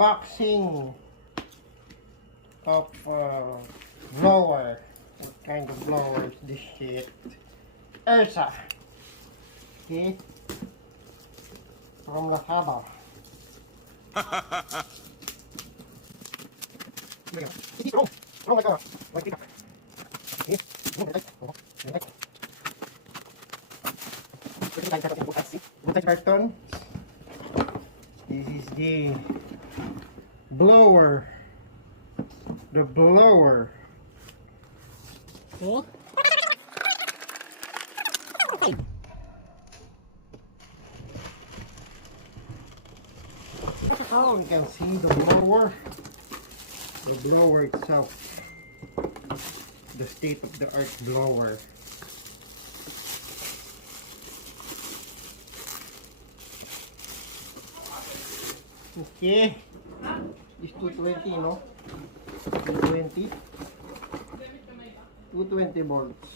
Boxing of blower. What kind of blower is this shit? Epsa. Okay. From Lazada. Oh my god. Carton. This is the blower. The blower. Okay. Oh, you can see the blower itself, the state-of-the-art blower. Okay, it's 220, no? 220 volts.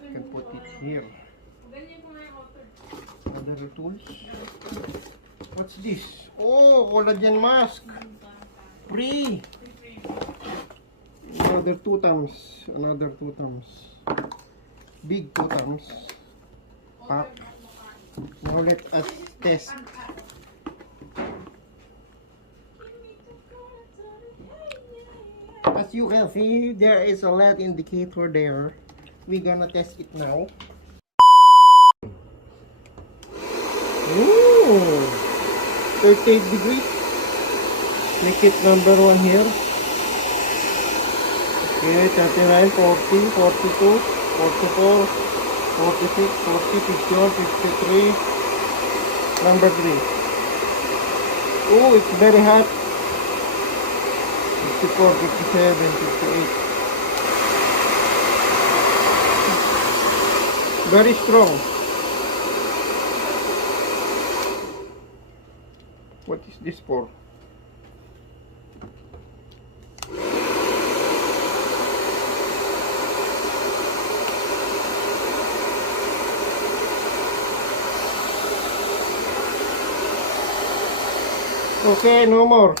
You can put it here. Other tools. What's this? Oh, collagen mask. Free. Another 2 times. Big 2 times. Pack. Now let us test. As you can see, there is a LED indicator there. We're gonna test it now. Ooh, 38 degrees. Make it number 1 here. Okay, 39, 40, 42, 44, 46, 40, 51, 53. Number 3. Oh, it's very hot. 54, 57, 58. Very strong. What is this for? Okay, no more.